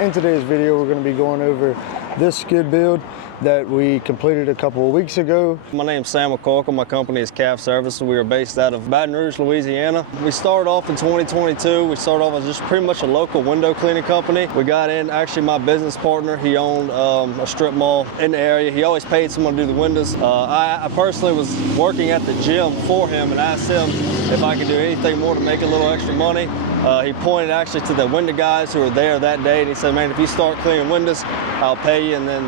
In today's video, we're going to be going over this skid build that we completed a couple of weeks ago. My name's Sam McCorkle. My company is Calf Service. We are based out of Baton Rouge, Louisiana. We started off in 2022. We started off as just pretty much a local window cleaning company. We got in, actually my business partner, he owned a strip mall in the area. He always paid someone to do the windows. I personally was working at the gym for him and asked him if I could do anything more to make a little extra money. He pointed actually to the window guys who were there that day, and he said, man, if you start cleaning windows, I'll pay you. And then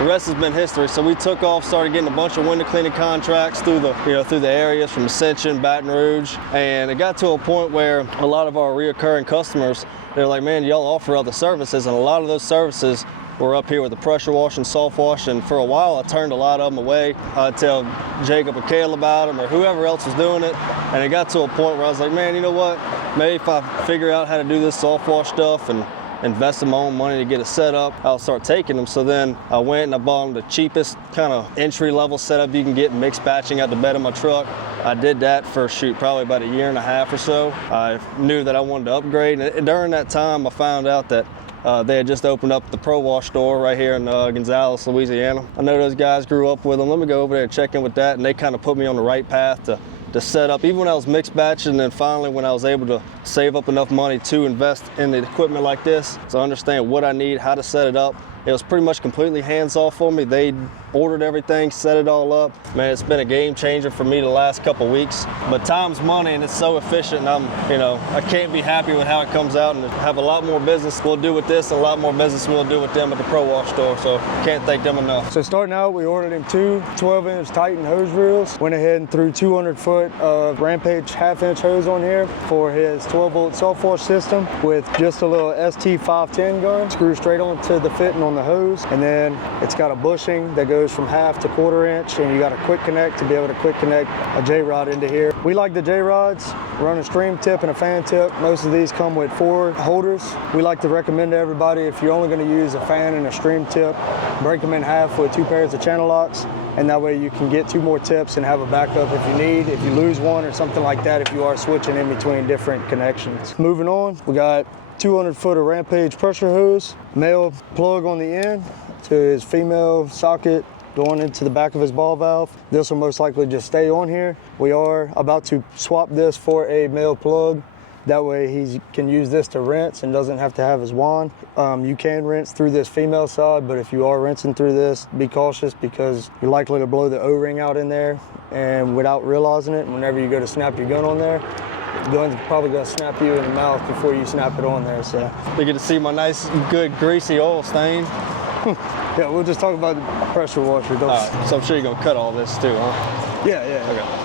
the rest has been history. So we took off, started getting a bunch of window cleaning contracts through the areas from Ascension, Baton Rouge, and it got to a point where a lot of our reoccurring customers, they're like, man, y'all offer other services, and a lot of those services were up here with the pressure wash and soft wash, and for a while I turned a lot of them away. I'd tell Jacob or Kale about them or whoever else was doing it, and it got to a point where I was like, man, you know what, maybe if I figure out how to do this soft wash stuff and invest in my own money to get it set up, I'll start taking them. So then I went and I bought them the cheapest kind of entry-level setup you can get, mixed batching out the bed of my truck. I did that for probably about a year and a half or so. I knew that I wanted to upgrade, and during that time I found out that they had just opened up the Pro Wash store right here in Gonzales, Louisiana. I know those guys, grew up with them. Let me go over there and check in with that, and they kind of put me on the right path to set up, even when I was mixed batching, and then finally when I was able to save up enough money to invest in the equipment like this, to understand what I need, how to set it up. It was pretty much completely hands-off for me. They ordered everything, set it all up. Man, it's been a game changer for me the last couple weeks. But time's money, and it's so efficient, and I can't be happy with how it comes out, and have a lot more business we'll do with this, and a lot more business we'll do with them at the Pro Wash store, so can't thank them enough. So starting out, we ordered him two 12-inch Titan hose reels. Went ahead and threw 200 foot of Rampage half-inch hose on here for his 12-volt soft wash system with just a little ST510 gun. Screw straight onto the fitting on the hose, and then it's got a bushing that goes from half to quarter inch, and you got a quick connect to be able to quick connect a J-rod into here. We like the J-rods, run a stream tip and a fan tip. Most of these come with 4 holders. We like to recommend to everybody, if you're only going to use a fan and a stream tip, break them in half with 2 pairs of channel locks, and that way you can get 2 more tips and have a backup if you need, if you lose one or something like that, if you are switching in between different connections. Moving on, we got 200 foot of Rampage pressure hose, male plug on the end to his female socket going into the back of his ball valve. This will most likely just stay on here. We are about to swap this for a male plug. That way he can use this to rinse and doesn't have to have his wand. You can rinse through this female side, but if you are rinsing through this, be cautious because you're likely to blow the O-ring out in there, and without realizing it, whenever you go to snap your gun on there, the gun's probably gonna snap you in the mouth before you snap it on there, so. You get to see my nice, good, greasy oil stain. Yeah, we'll just talk about the pressure washer. All right, so I'm sure you're gonna cut all this too, huh? Yeah.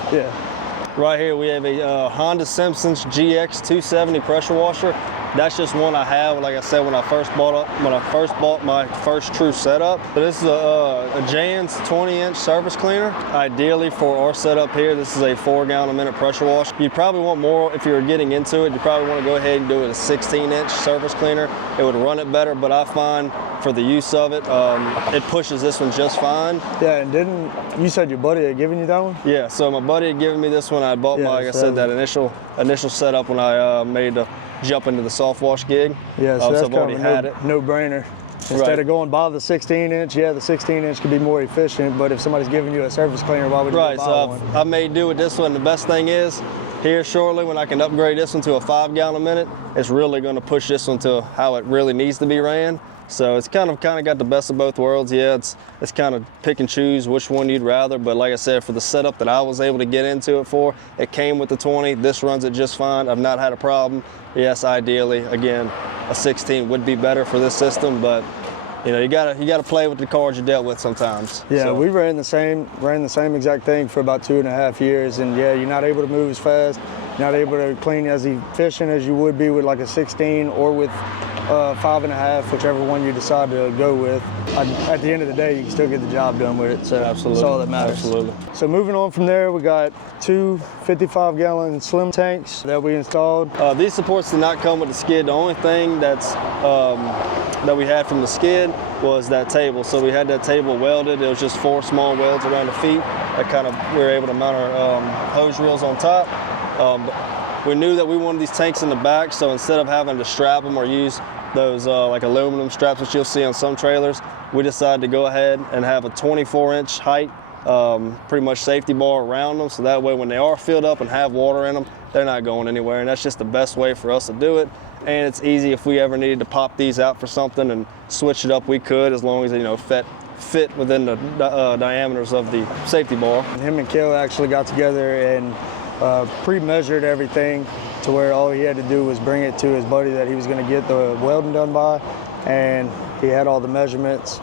Okay. Yeah. Right here we have a Honda Simpson's GX 270 pressure washer. That's just one I have, like I said, when I first bought my first true setup. But this is a Jan's 20-inch surface cleaner. Ideally for our setup here, this is a 4 gallon a minute pressure wash. You'd probably want more if you're getting into it. You probably want to go ahead and do it a 16-inch surface cleaner. It would run it better, but I find for the use of it, it pushes this one just fine. Yeah, and you said your buddy had given you that one? Yeah, so my buddy had given me this one. I bought like I said, that initial setup when I made the jump into the soft wash gig. Yeah, so that's I've already had it. No-brainer. Instead of going by the 16-inch, yeah, the 16-inch could be more efficient, but if somebody's giving you a surface cleaner, why would you buy one? I may do with this one. The best thing is, here shortly when I can upgrade this one to a 5 gallon a minute, it's really going to push this one to how it really needs to be ran. So it's kind of got the best of both worlds. Yeah, it's kind of pick and choose which one you'd rather, but like I said, for the setup that I was able to get into it for, it came with the 20. This runs it just fine. I've not had a problem. Yes, ideally, again, a 16 would be better for this system, but you gotta play with the cards you're dealt with sometimes. Yeah, so. We ran the same exact thing for about 2.5 years, and yeah, you're not able to move as fast, not able to clean as efficient as you would be with like a 16 or with 5.5, whichever one you decide to go with. At the end of the day, you can still get the job done with it, so absolutely. That's all that matters. Absolutely. So moving on from there, we got 2 55-gallon slim tanks that we installed. These supports did not come with the skid. The only thing that we had from the skid was that table. So we had that table welded. It was just 4 small welds around the feet that we were able to mount our hose reels on top. We knew that we wanted these tanks in the back, so instead of having to strap them or use those like aluminum straps that you'll see on some trailers. We decided to go ahead and have a 24-inch height, pretty much safety bar around them, so that way when they are filled up and have water in them, they're not going anywhere, and that's just the best way for us to do it. And it's easy if we ever needed to pop these out for something and switch it up, we could, as long as fit within the diameters of the safety bar. Him and Kale actually got together and pre-measured everything to where all he had to do was bring it to his buddy that he was going to get the welding done by, and he had all the measurements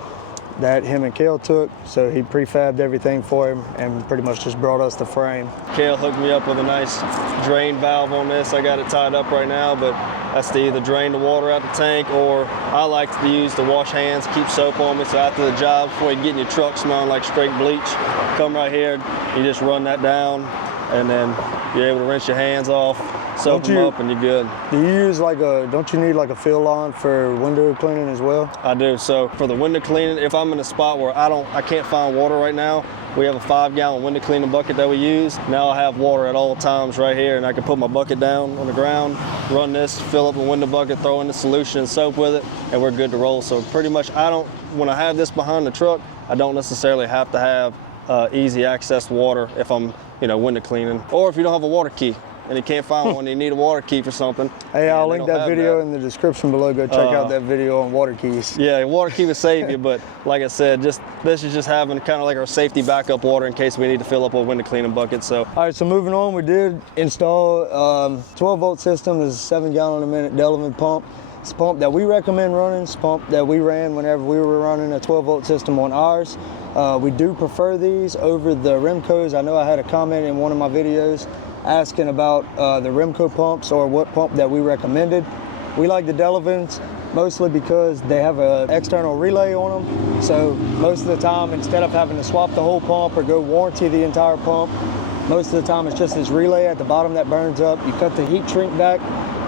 that him and Kale took, so he prefabbed everything for him and pretty much just brought us the frame. Kale hooked me up with a nice drain valve on this. I got it tied up right now, but that's to either drain the water out the tank, or I like to use to wash hands, keep soap on me, so after the job, before you get in your truck smelling like straight bleach, come right here, you just run that down, and then you're able to rinse your hands off, soak them up, and you're good. Do you use don't you need like a fill line for window cleaning as well? I do. So for the window cleaning, if I'm in a spot where I can't find water right now, we have a 5-gallon window cleaning bucket that we use. Now I have water at all times right here, and I can put my bucket down on the ground, run this, fill up a window bucket, throw in the solution and soap with it, and we're good to roll. So pretty much when I have this behind the truck, I don't necessarily have to have easy access water if I'm window cleaning, or if you don't have a water key and you can't find one, you need a water key for something. Hey, I'll link that video in the description below. Go check out that video on water keys. Yeah, water key will save you, but like I said, this is just having kind of like our safety backup water in case we need to fill up a window cleaning bucket. So. All right, so moving on, we did install 12-volt system. This is a 7-gallon-a-minute Delavan pump. It's a pump that we recommend running. It's a pump that we ran whenever we were running a 12-volt system on ours. We do prefer these over the Remcos. I know I had a comment in one of my videos asking about the Remco pumps or what pump that we recommended. We like the Delavans mostly because they have an external relay on them. So most of the time, instead of having to swap the whole pump or go warranty the entire pump, most of the time it's just this relay at the bottom that burns up. You cut the heat shrink back.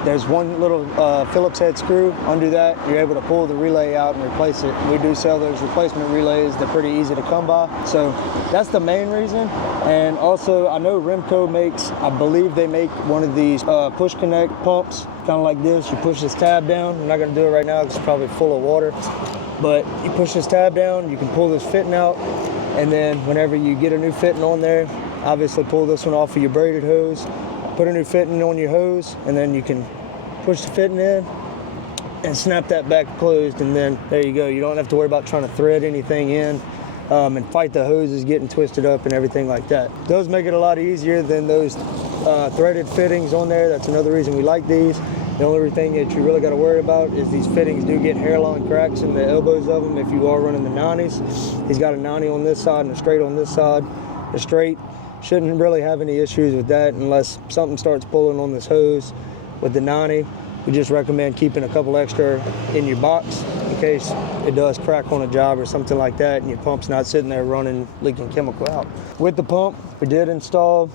There's one little Phillips head screw. Undo that, you're able to pull the relay out and replace it. We do sell those replacement relays. They're pretty easy to come by. So that's the main reason. And also, I know Remco makes, I believe they make one of these push connect pumps, kind of like this. You push this tab down. I'm not gonna do it right now because it's probably full of water. But you push this tab down, you can pull this fitting out. And then whenever you get a new fitting on there, obviously pull this one off of your braided hose. Put a new fitting on your hose, and then you can push the fitting in and snap that back closed, and then there you go. You don't have to worry about trying to thread anything in and fight the hoses getting twisted up and everything like that. Those make it a lot easier than those threaded fittings on there. That's another reason we like these. The only thing that you really got to worry about is these fittings do get hairline cracks in the elbows of them if you are running the 90s. He's got a 90 on this side and a straight on this side. The straight shouldn't really have any issues with that unless something starts pulling on this hose. With the 90, we just recommend keeping a couple extra in your box in case it does crack on a job or something like that and your pump's not sitting there running, leaking chemical out. With the pump, we did install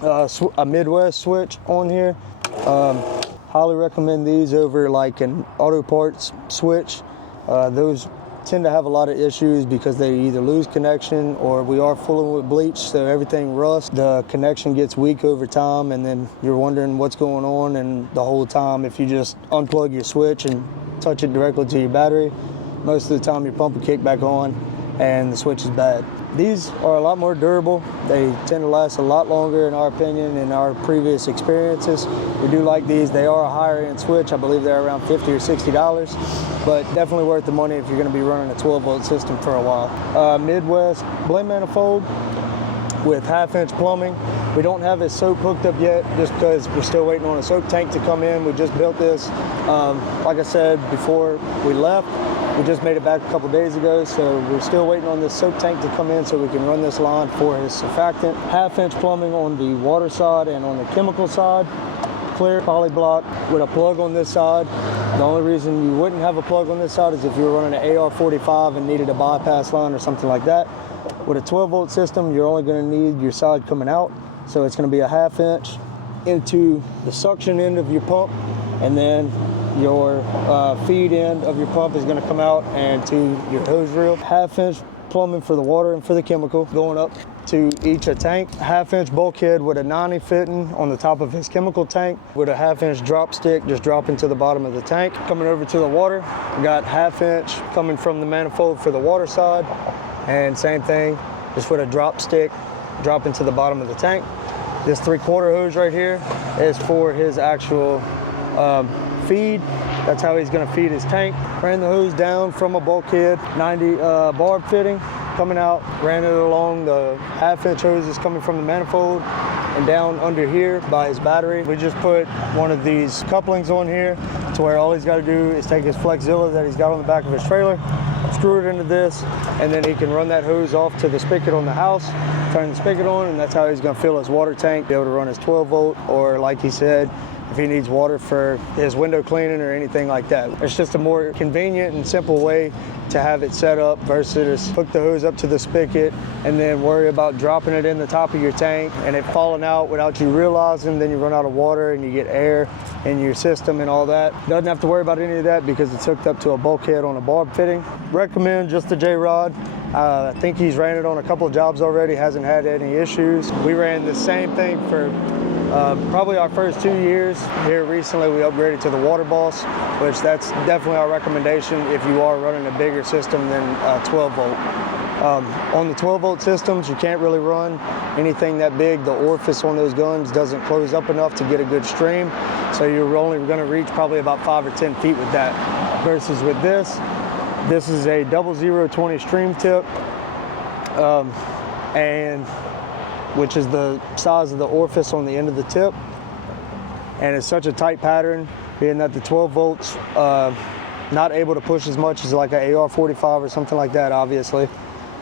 a Midwest switch on here. Highly recommend these over like an auto parts switch. Those tend to have a lot of issues because they either lose connection or we are full with bleach, so everything rusts. The connection gets weak over time, and then you're wondering what's going on, and the whole time if you just unplug your switch and touch it directly to your battery, most of the time your pump will kick back on and the switch is bad. These are a lot more durable. They tend to last a lot longer in our opinion in our previous experiences. We do like these. They are a higher end switch. I believe they're around $50 or $60, but definitely worth the money if you're gonna be running a 12-volt system for a while. Midwest blend manifold with 1/2-inch plumbing. We don't have a soap hooked up yet just because we're still waiting on a soap tank to come in. We just built this, like I said, before we left. We just made it back a couple days ago, so we're still waiting on this soap tank to come in so we can run this line for his surfactant. 1/2-inch plumbing on the water side and on the chemical side. Clear poly block with a plug on this side. The only reason you wouldn't have a plug on this side is if you were running an AR45 and needed a bypass line or something like that. With a 12-volt system, you're only going to need your side coming out, so it's going to be a 1/2-inch into the suction end of your pump, and then your feed end of your pump is going to come out and to your hose reel. 1/2-inch plumbing for the water and for the chemical going up to each a tank. 1/2-inch bulkhead with a 90 fitting on the top of his chemical tank with a 1/2-inch drop stick just dropping to the bottom of the tank. Coming over to the water, we got 1/2-inch coming from the manifold for the water side, and same thing, just with a drop stick dropping to the bottom of the tank. This 3/4 hose right here is for his actual feed. That's how he's gonna feed his tank. Ran the hose down from a bulkhead, 90 barb fitting coming out, ran it along the 1/2-inch hoses coming from the manifold and down under here by his battery. We just put one of these couplings on here to where all he's gotta do is take his Flexzilla that he's got on the back of his trailer, screw it into this, and then he can run that hose off to the spigot on the house, turn the spigot on, and that's how he's gonna fill his water tank, be able to run his 12 volt, or like he said, if he needs water for his window cleaning or anything like that. It's just a more convenient and simple way to have it set up versus hook the hose up to the spigot and then worry about dropping it in the top of your tank and it falling out without you realizing. Then you run out of water and you get air in your system and all that. Doesn't have to worry about any of that because it's hooked up to a bulkhead on a barb fitting. Recommend just the J-Rod. I think he's ran it on a couple of jobs already, hasn't had any issues. We ran the same thing for probably our first 2 years. Here recently we upgraded to the Water Boss, which that's definitely our recommendation if you are running a bigger system than 12 volt. On the 12 volt systems, you can't really run anything that big. The orifice on those guns doesn't close up enough to get a good stream. So you're only gonna reach probably about 5 or 10 feet with that. Versus with this is a 0020 stream tip, and which is the size of the orifice on the end of the tip. And it's such a tight pattern, being that the 12 volts not able to push as much as like an AR-45 or something like that, obviously.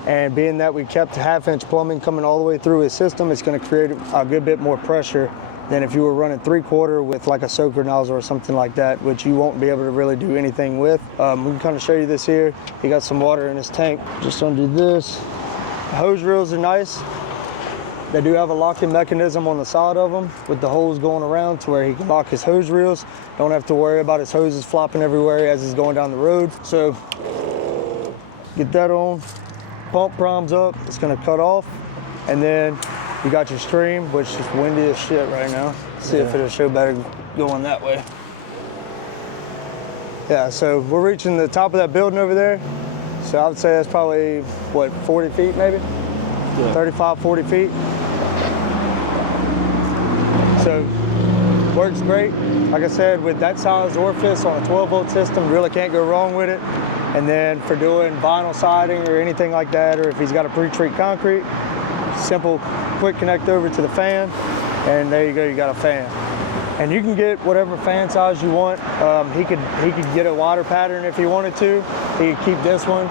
And being that we kept 1/2-inch plumbing coming all the way through his system, it's gonna create a good bit more pressure than if you were running 3/4 with like a soaker nozzle or something like that, which you won't be able to really do anything with. We can kind of show you this here. He got some water in his tank. Just undo this. The hose reels are nice. They do have a locking mechanism on the side of them with the holes going around to where he can lock his hose reels. Don't have to worry about his hoses flopping everywhere as he's going down the road. So get that on, pump primes up, it's gonna cut off, and then you got your stream, which is windy as shit right now. See if it'll show better going that way. Yeah, so we're reaching the top of that building over there. So I would say that's probably, what, 40 feet maybe? Yeah. 35, 40 feet. So, works great. Like I said, with that size orifice on a 12 volt system, really can't go wrong with it. And then for doing vinyl siding or anything like that, or if he's got a pre-treat concrete, simple, quick connect over to the fan, and there you go, you got a fan. And you can get whatever fan size you want. He could get a wider pattern if he wanted to. He could keep this one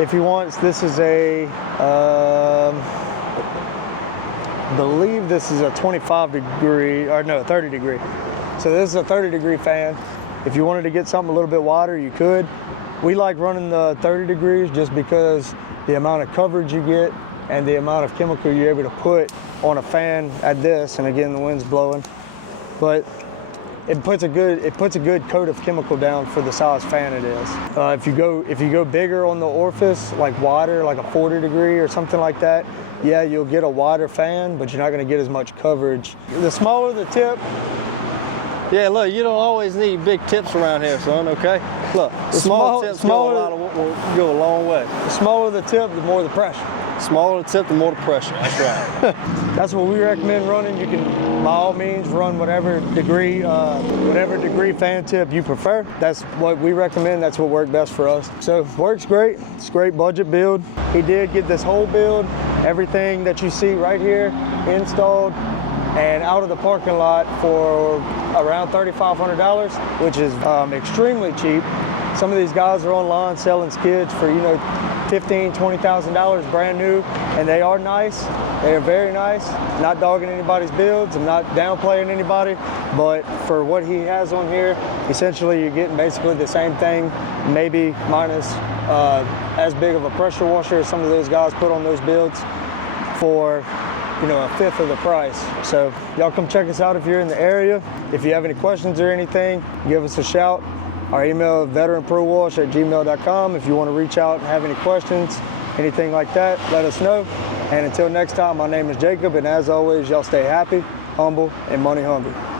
if he wants. This is a, I believe this is a 25 degree, or no, 30 degree. So this is a 30 degree fan. If you wanted to get something a little bit wider, you could. We like running the 30 degrees just because the amount of coverage you get and the amount of chemical you're able to put on a fan at this, and again, the wind's blowing. But it puts a good coat of chemical down for the size fan it is. If you go bigger on the orifice, like wider, like a 40 degree or something like that, yeah, you'll get a wider fan, but you're not gonna get as much coverage. The smaller the tip. Yeah, look, you don't always need big tips around here, son, okay? Look, the small tips will go a long way. The smaller the tip, the more the pressure. Smaller the tip, the more the pressure, that's right. That's what we recommend running. You can, by all means, run whatever degree fan tip you prefer. That's what we recommend. That's what worked best for us. So, works great. It's a great budget build. He did get this whole build, everything that you see right here, installed and out of the parking lot for around $3,500, which is extremely cheap. Some of these guys are online selling skids for, you know, $15,000, $20,000 brand new, and they are nice. They are very nice. Not dogging anybody's builds. I'm not downplaying anybody, but for what he has on here, essentially you're getting basically the same thing, maybe minus as big of a pressure washer as some of those guys put on those builds for, you know, a fifth of the price. So y'all come check us out if you're in the area. If you have any questions or anything, give us a shout. Our email is veteranprowash@gmail.com. If you want to reach out and have any questions, anything like that, let us know. And until next time, my name is Jacob, and as always, y'all stay happy, humble, and money hungry.